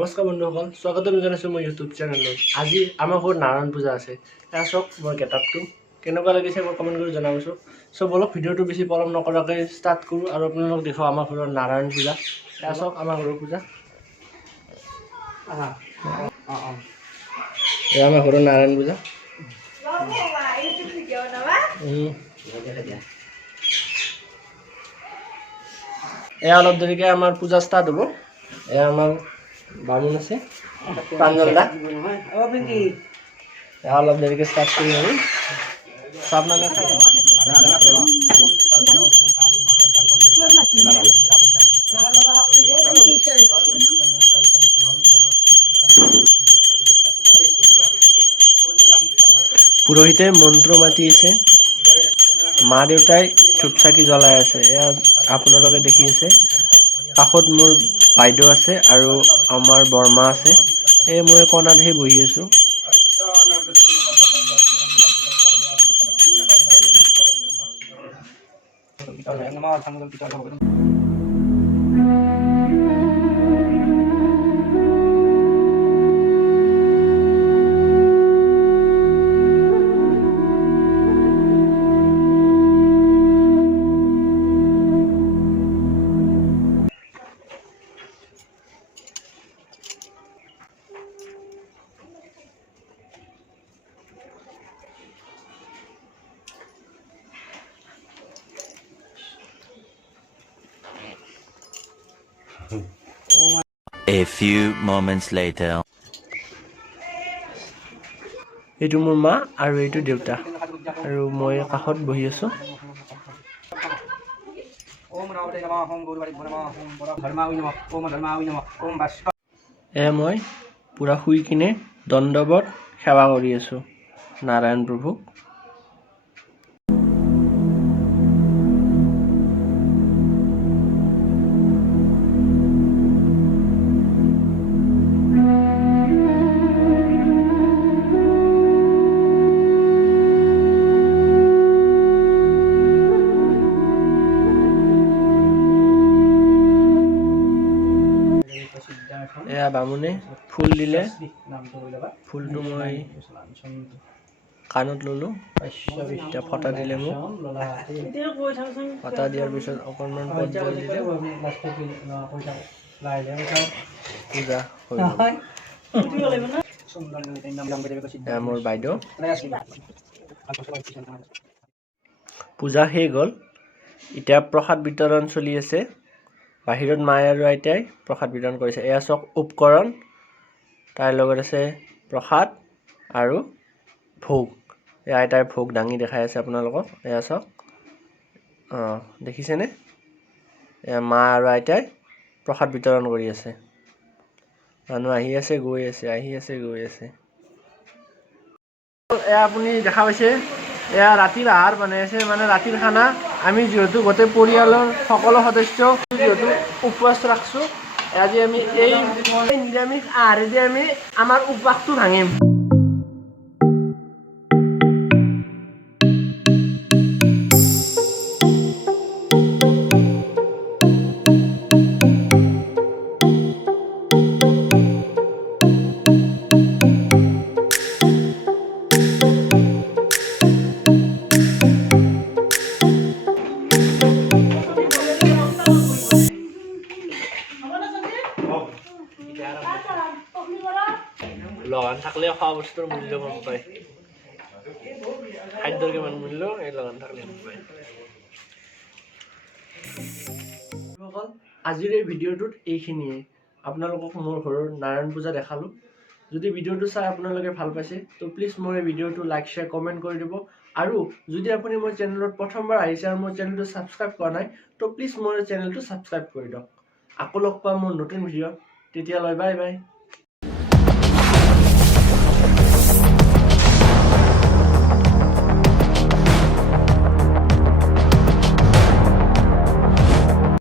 নমস্কাৰ বন্ধুসকল, স্বাগতম জনাইছোঁ মই ইউটিউব চেনেলত। আজি আমাৰ ঘৰত নাৰায়ণ পূজা আছে। এয়া চাওক মই গেটআপটো কেনেকুৱা লাগিছে মই কমেণ্ট কৰি জনাবচোন। চ' বলক ভিডিঅ'টো বেছি পলম নকৰাকৈ ষ্টাৰ্ট কৰোঁ আৰু আপোনালোকক দেখুৱাওঁ আমাৰ ঘৰৰ নাৰায়ণ পূজা। এয়া চাওক আমাৰ ঘৰৰ পূজা। এয়া আমাৰ ঘৰৰ নাৰায়ণ পূজা। এয়া অলপ দেৰিকৈ আমাৰ পূজা ষ্টাৰ্ট হ'ব। এয়া আমাৰ বামুণ আছে প্ৰাঞ্জল দা। এয়া অলপ দেৰিকৈ ষ্টাৰ্ট কৰিম আমি। আপোনালোকে চাই পুৰোহিতে মন্ত্ৰ মাতি আছে, মা দেউতাই ধূপ চাকি জ্বলাই আছে। এয়া আপোনালোকে দেখি আছে। কাষত মোৰ বাইদেউ আছে আৰু আমাৰ বৰমা আছে। মই কণাতহে বহি আছোঁ। A few moments later. এইটো মোৰ মা আৰু এইটো দেউতা আৰু মই কাষত বহি আছোঁ। এয়া মই পূৰা শুই কিনে দণ্ডৱত সেৱা কৰি আছোঁ নাৰায়ণ প্ৰভুক। এয়া বামুণে ফুল দিলে, ফুলটো মই কাণত ল'লোঁ। এতিয়া ফটা দিলে মোক। ফটা দিয়াৰ পিছত অকণমান পৰ্যায় দিলে পূজা হৈ গ'ল। মোৰ বাইদেউ পূজা শেষ গ'ল। এতিয়া প্ৰসাদ বিতৰণ চলি আছে। বাহিৰত মায়ে আৰু আইতাই প্ৰসাদ বিতৰণ কৰিছে। এয়া চাওক উপকৰণ, তাৰ লগত আছে প্ৰসাদ আৰু ভোগ। এয়া আইতাই ভোগ দাঙি দেখাই আছে আপোনালোকক। এয়া চাওক, দেখিছেনে? এয়া মা আৰু আইতাই প্ৰসাদ বিতৰণ কৰি আছে। মানুহ আহি আছে গৈ আছে, আহি আছে গৈ আছে। এয়া আপুনি দেখা পাইছে, এয়া ৰাতিৰ আহাৰ বনাই আছে, মানে ৰাতিৰ খানা। আমি যিহেতু গোটেই পৰিয়ালৰ সকলো সদস্য যিহেতু উপবাস ৰাখিছোঁ, আজি আমি এই নিৰামিষ আহাৰেদি আমি আমাৰ উপবাসটো ভাঙিম। লগান থাকলে খোৱা বস্তুৰ মূল্য গম পায়, খাদ্যৰ কিমান মূল্য এই লগান থাকলে গম পায়। আজিৰ এই ভিডিঅ'টোত এইখিনিয়ে। আপোনালোকক মোৰ ঘৰৰ নাৰায়ণ পূজা দেখালোঁ। যদি ভিডিঅ'টো চাই আপোনালোকে ভাল পাইছে তো প্লিজ মোৰ এই ভিডিঅ'টো লাইক শ্বেয়াৰ কমেণ্ট কৰি দিব। আৰু যদি আপুনি মোৰ চেনেলত প্ৰথমবাৰ আহিছে আৰু মোৰ চেনেলটো ছাবস্ক্ৰাইব কৰা নাই তো প্লিজ মোৰ চেনেলটো ছাবস্ক্ৰাইব কৰি দিয়ক। আকৌ লগ পাম মোৰ নতুন ভিডিঅ'ত। তেতিয়ালৈ বাই বাই।